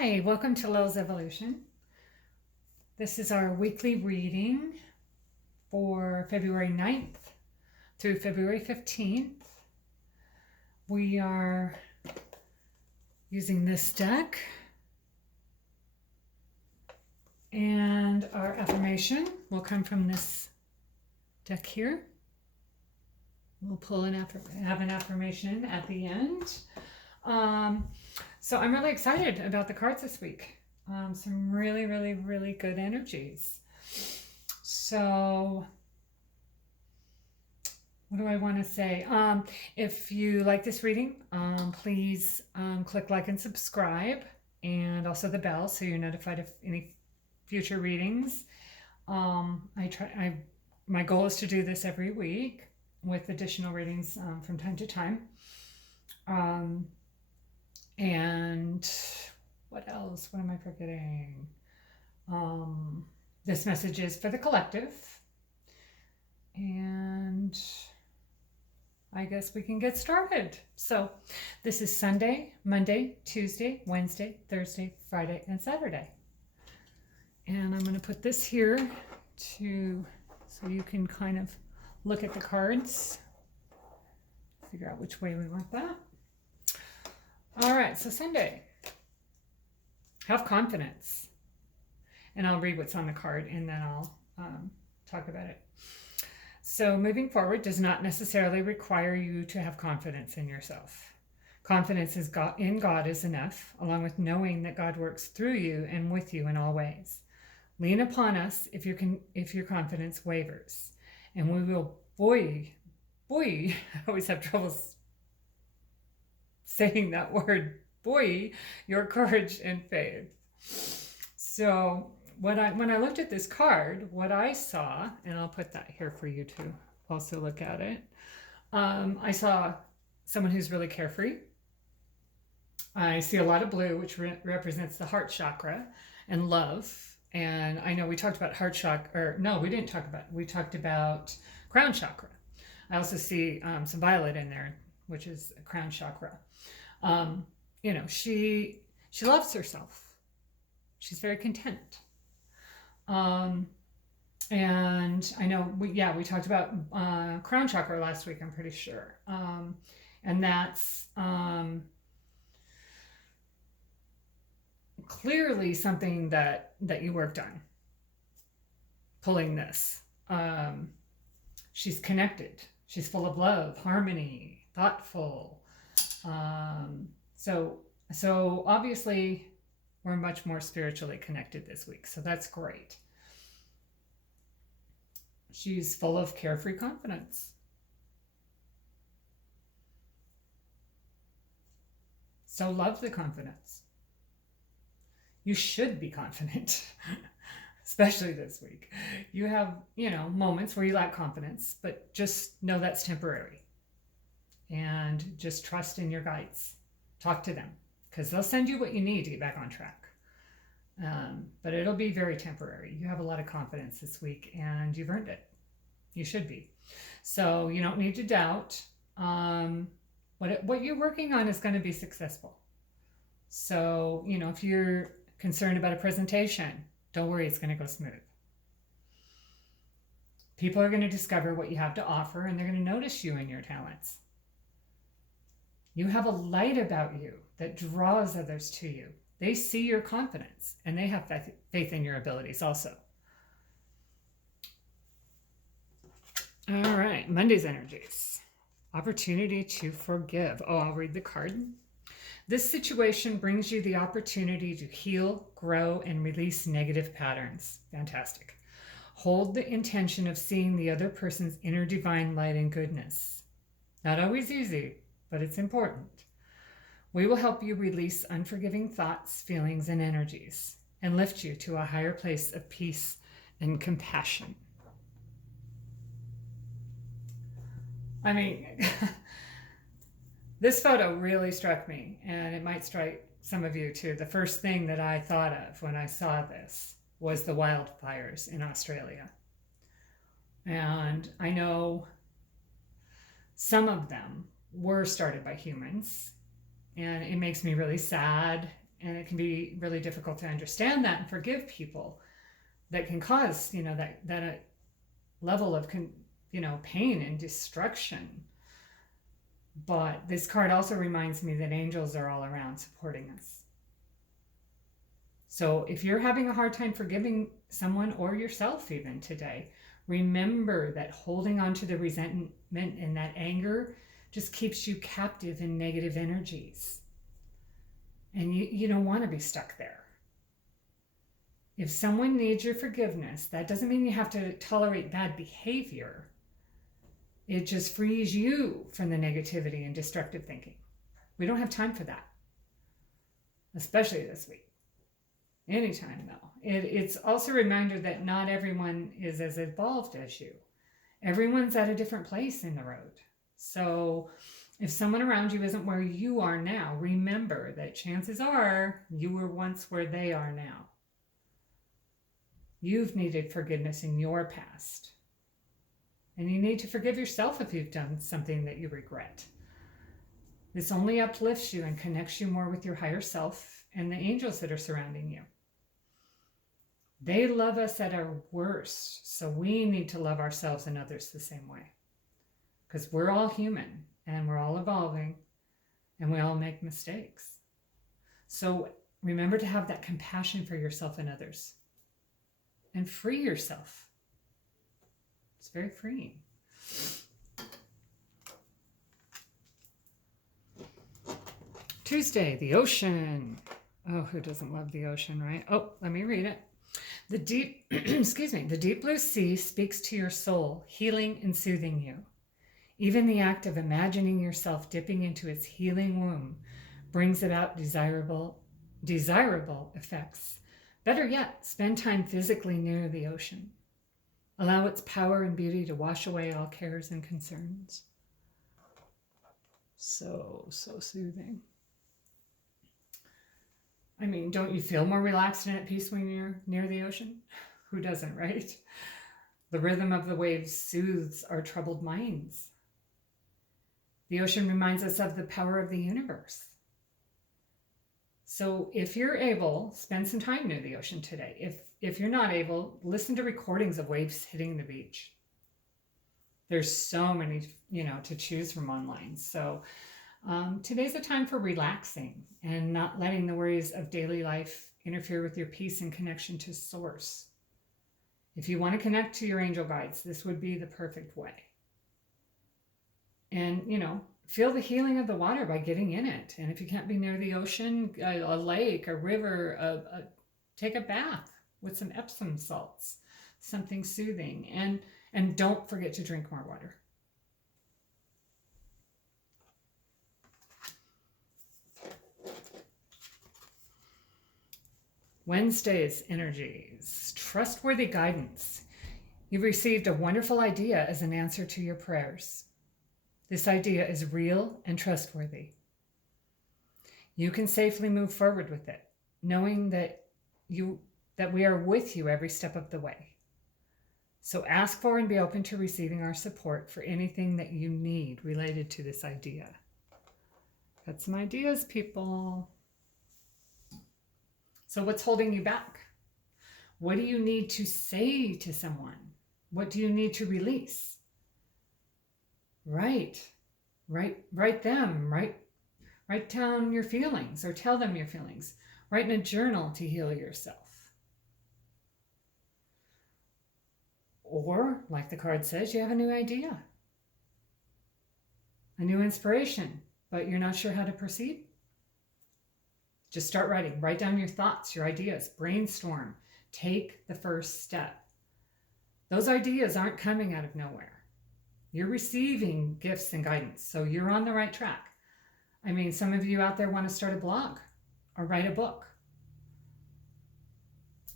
Hi, welcome to Lil's Evolution. This is our weekly reading for February 9th through February 15th. We are using this deck, and our affirmation will come from this deck here. We'll pull have an affirmation at the end. So I'm really excited about the cards this week. Some really, really, really good energies. So what do I want to say? If you like this reading, please click like and subscribe, and also the bell so you're notified of any future readings. My goal is to do this every week with additional readings from time to time. And what else? What am I forgetting? This message is for the collective. And I guess we can get started. So this is Sunday, Monday, Tuesday, Wednesday, Thursday, Friday, and Saturday. And I'm going to put this here so you can kind of look at the cards, figure out which way we want that. All right, so Sunday, have confidence. And I'll read what's on the card and then I'll talk about it. So moving forward does not necessarily require you to have confidence in yourself. Confidence in God is enough, along with knowing that God works through you and with you in all ways. Lean upon us if your confidence wavers. And we will, I always have trouble saying that word, buoy your courage and faith. So when I looked at this card, what I saw, and I'll put that here for you to also look at it, I saw someone who's really carefree. I see a lot of blue, which represents the heart chakra and love. And I know we talked about heart chakra, or no, we didn't talk about it. We talked about crown chakra. I also see some violet in there, which is a crown chakra. She loves herself. She's very content. And I know we talked about crown chakra last week, I'm pretty sure. And that's clearly something that you worked on, pulling this. She's connected. She's full of love, harmony, thoughtful. So obviously we're much more spiritually connected this week. So that's great. She's full of carefree confidence. So love the confidence. You should be confident, especially this week. You have, moments where you lack confidence, but just know that's temporary. And just trust in your guides. Talk to them, because they'll send you what you need to get back on track. But it'll be very temporary. You have a lot of confidence this week, and you've earned it. You should be. So you don't need to doubt. What you're working on is going to be successful. So, if you're concerned about a presentation, don't worry, it's going to go smooth. People are going to discover what you have to offer, and they're going to notice you and your talents. You have a light about you that draws others to you. They see your confidence, and they have faith in your abilities also. All right, Monday's energies. Opportunity to forgive. Oh, I'll read the card. This situation brings you the opportunity to heal, grow, and release negative patterns. Fantastic. Hold the intention of seeing the other person's inner divine light and goodness. Not always easy, but it's important. We will help you release unforgiving thoughts, feelings, and energies, and lift you to a higher place of peace and compassion. I mean, this photo really struck me, and it might strike some of you too. The first thing that I thought of when I saw this was the wildfires in Australia. And I know some of them were started by humans, and it makes me really sad And it can be really difficult to understand that and forgive people. That can cause, that level of, pain and destruction. But this card also reminds me that angels are all around supporting us. So if you're having a hard time forgiving someone or yourself even today, remember that holding on to the resentment and that anger just keeps you captive in negative energies. And you don't want to be stuck there. If someone needs your forgiveness, that doesn't mean you have to tolerate bad behavior. It just frees you from the negativity and destructive thinking. We don't have time for that, especially this week. Anytime, though. It's also a reminder that not everyone is as evolved as you. Everyone's at a different place in the road. So if someone around you isn't where you are now, remember that chances are you were once where they are now. You've needed forgiveness in your past. And you need to forgive yourself if you've done something that you regret. This only uplifts you and connects you more with your higher self and the angels that are surrounding you. They love us at our worst, so we need to love ourselves and others the same way. Because we're all human, and we're all evolving, and we all make mistakes. So remember to have that compassion for yourself and others. And free yourself. It's very freeing. Tuesday, the ocean. Oh, who doesn't love the ocean, right? Oh, let me read it. The deep, the deep blue sea speaks to your soul, healing and soothing you. Even the act of imagining yourself dipping into its healing womb brings about desirable effects. Better yet, spend time physically near the ocean. Allow its power and beauty to wash away all cares and concerns. So soothing. I mean, don't you feel more relaxed and at peace when you're near the ocean? Who doesn't, right? The rhythm of the waves soothes our troubled minds. The ocean reminds us of the power of the universe. So if you're able, spend some time near the ocean today. If you're not able, listen to recordings of waves hitting the beach. There's so many, to choose from online. So today's a time for relaxing and not letting the worries of daily life interfere with your peace and connection to source. If you want to connect to your angel guides, this would be the perfect way. And, feel the healing of the water by getting in it. And if you can't be near the ocean, a lake, a river, take a bath with some Epsom salts, something soothing. And don't forget to drink more water. Wednesday's energies, trustworthy guidance. You've received a wonderful idea as an answer to your prayers. This idea is real and trustworthy. You can safely move forward with it, knowing that we are with you every step of the way. So ask for and be open to receiving our support for anything that you need related to this idea. Got some ideas, people. So what's holding you back? What do you need to say to someone? What do you need to release? Write down your feelings or tell them your feelings. Write in a journal to heal yourself. Or, like the card says, you have a new idea, a new inspiration, but you're not sure how to proceed. Just start writing. Write down your thoughts, your ideas, brainstorm. Take the first step. Those ideas aren't coming out of nowhere. You're receiving gifts and guidance, so you're on the right track. I mean, some of you out there want to start a blog or write a book.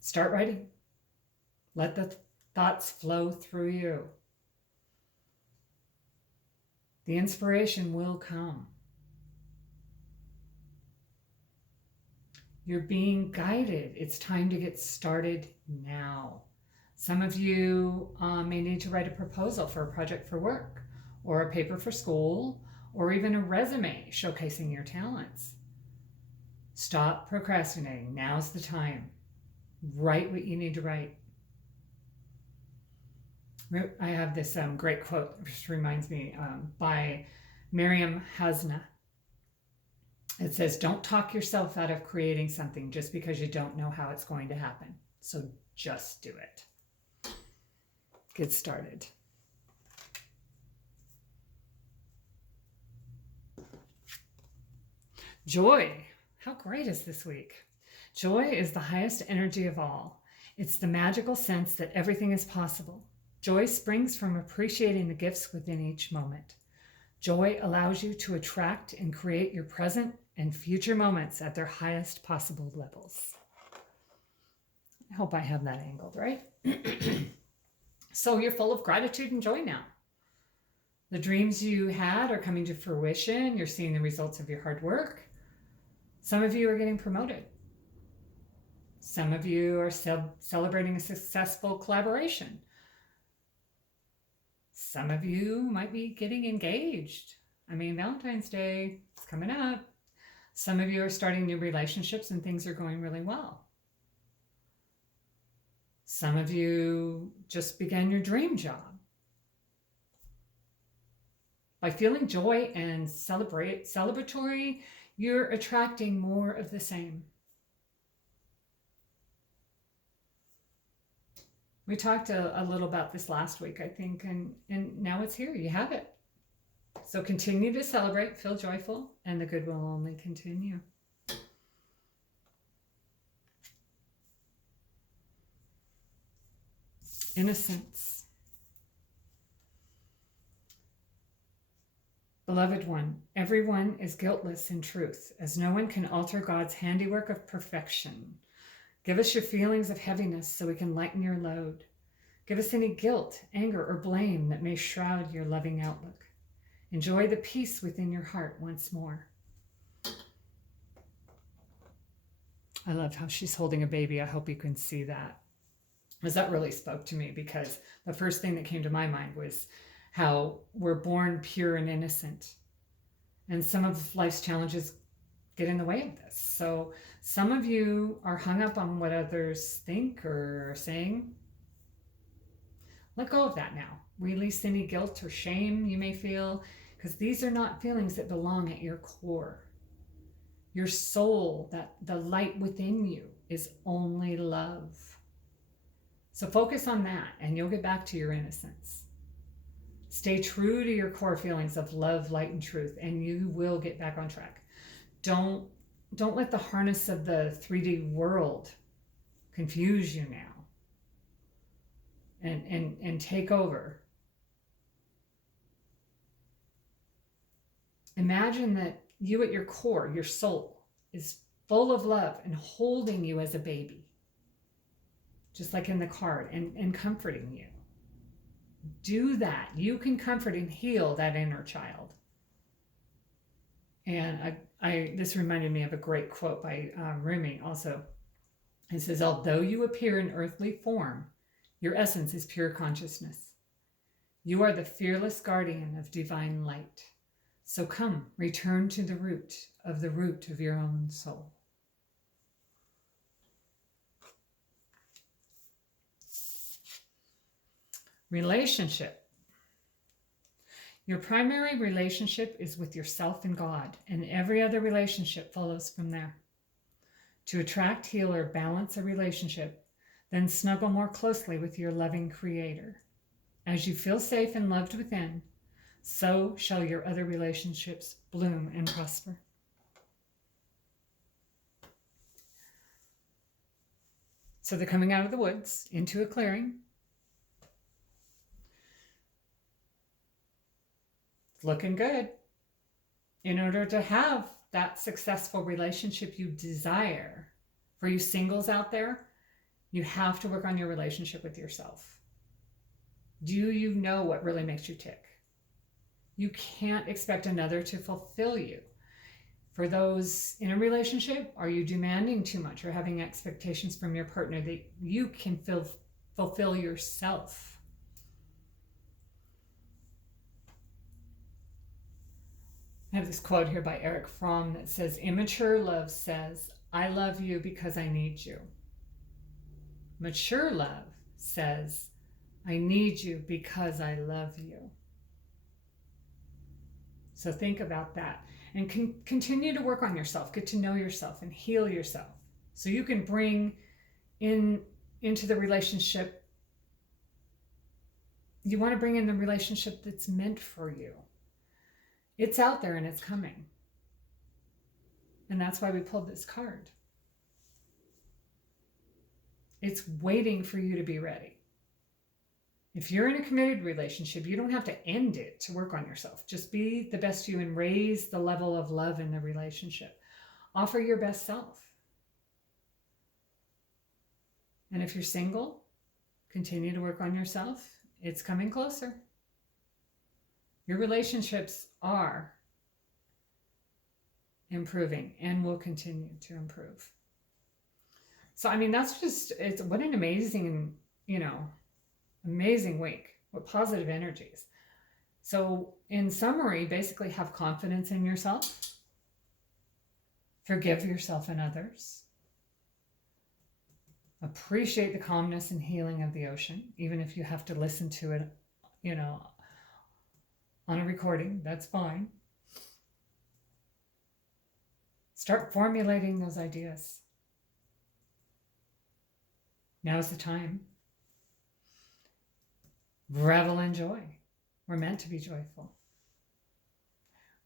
Start writing. Let the thoughts flow through you. The inspiration will come. You're being guided. It's time to get started now. Some of you may need to write a proposal for a project for work, or a paper for school, or even a resume showcasing your talents. Stop procrastinating. Now's the time. Write what you need to write. I have this great quote, which reminds me, by Miriam Hasna. It says, don't talk yourself out of creating something just because you don't know how it's going to happen. So just do it. Get started. Joy. How great is this week? Joy is the highest energy of all. It's the magical sense that everything is possible. Joy springs from appreciating the gifts within each moment. Joy allows you to attract and create your present and future moments at their highest possible levels. I hope I have that angled, right? So you're full of gratitude and joy now. The dreams you had are coming to fruition. You're seeing the results of your hard work. Some of you are getting promoted. Some of you are celebrating a successful collaboration. Some of you might be getting engaged. I mean, Valentine's Day is coming up. Some of you are starting new relationships and things are going really well. Some of you just began your dream job. By feeling joy and celebratory, you're attracting more of the same. We talked a little about this last week, I think, and now it's here. You have it. So continue to celebrate, feel joyful, and the good will only continue. Innocence. Beloved one, everyone is guiltless in truth, as no one can alter God's handiwork of perfection. Give us your feelings of heaviness so we can lighten your load. Give us any guilt, anger, or blame that may shroud your loving outlook. Enjoy the peace within your heart once more. I love how she's holding a baby. I hope you can see that. Because that really spoke to me, because the first thing that came to my mind was how we're born pure and innocent. And some of life's challenges get in the way of this. So some of you are hung up on what others think or are saying. Let go of that now. Release any guilt or shame you may feel, because these are not feelings that belong at your core. Your soul, that the light within you, is only love. So focus on that and you'll get back to your innocence. Stay true to your core feelings of love, light, and truth, and you will get back on track. Don't let the harness of the 3D world confuse you now and take over. Imagine that you at your core, your soul, is full of love and holding you as a baby, just like in the card, and comforting you. Do that. You can comfort and heal that inner child. And this reminded me of a great quote by Rumi also. It says, although you appear in earthly form, your essence is pure consciousness. You are the fearless guardian of divine light. So come, return to the root of your own soul. Relationship. Your primary relationship is with yourself and God, and every other relationship follows from there. To attract, heal, or balance a relationship, then snuggle more closely with your loving Creator. As you feel safe and loved within, so shall your other relationships bloom and prosper. So they're coming out of the woods into a clearing. It's looking good. In order to have that successful relationship you desire, for you singles out there, you have to work on your relationship with yourself. Do you know what really makes you tick? You can't expect another to fulfill you. For those in a relationship, are you demanding too much or having expectations from your partner that you can fulfill yourself? I have this quote here by Eric Fromm that says, immature love says, I love you because I need you. Mature love says, I need you because I love you. So think about that and continue to work on yourself, get to know yourself and heal yourself so you can bring into the relationship. You want to bring in the relationship that's meant for you. It's out there and it's coming. And that's why we pulled this card. It's waiting for you to be ready. If you're in a committed relationship, you don't have to end it to work on yourself. Just be the best you and raise the level of love in the relationship. Offer your best self. And if you're single, continue to work on yourself. It's coming closer. Your relationships are improving and will continue to improve. So, I mean, that's just, it's what an amazing, amazing week with positive energies. So in summary, basically have confidence in yourself, forgive yourself and others, appreciate the calmness and healing of the ocean, even if you have to listen to it, on a recording, that's fine. Start formulating those ideas. Now's the time. Revel in joy. We're meant to be joyful.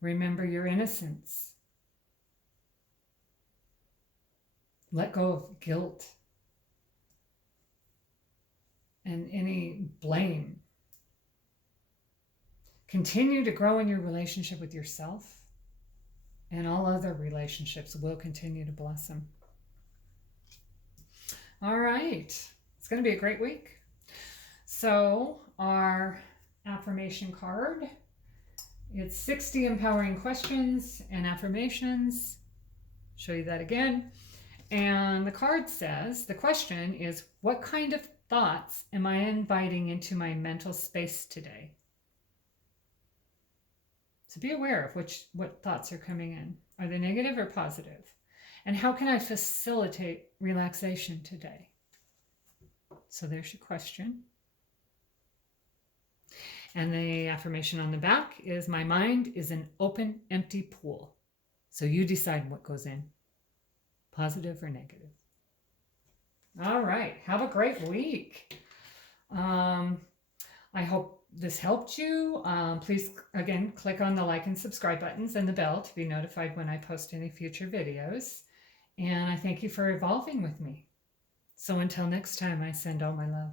Remember your innocence. Let go of guilt and any blame. Continue to grow in your relationship with yourself, and all other relationships will continue to blossom. All right. It's going to be a great week. So our affirmation card, it's 60 empowering questions and affirmations. Show you that again. And the card says, the question is, what kind of thoughts am I inviting into my mental space today? So be aware of what thoughts are coming in. Are they negative or positive? And how can I facilitate relaxation today? So there's your question. And the affirmation on the back is, my mind is an open, empty pool. So you decide what goes in, positive or negative. All right. Have a great week. I hope this helped you. Please, again, click on the like and subscribe buttons and the bell to be notified when I post any future videos. And I thank you for evolving with me. So until next time, I send all my love.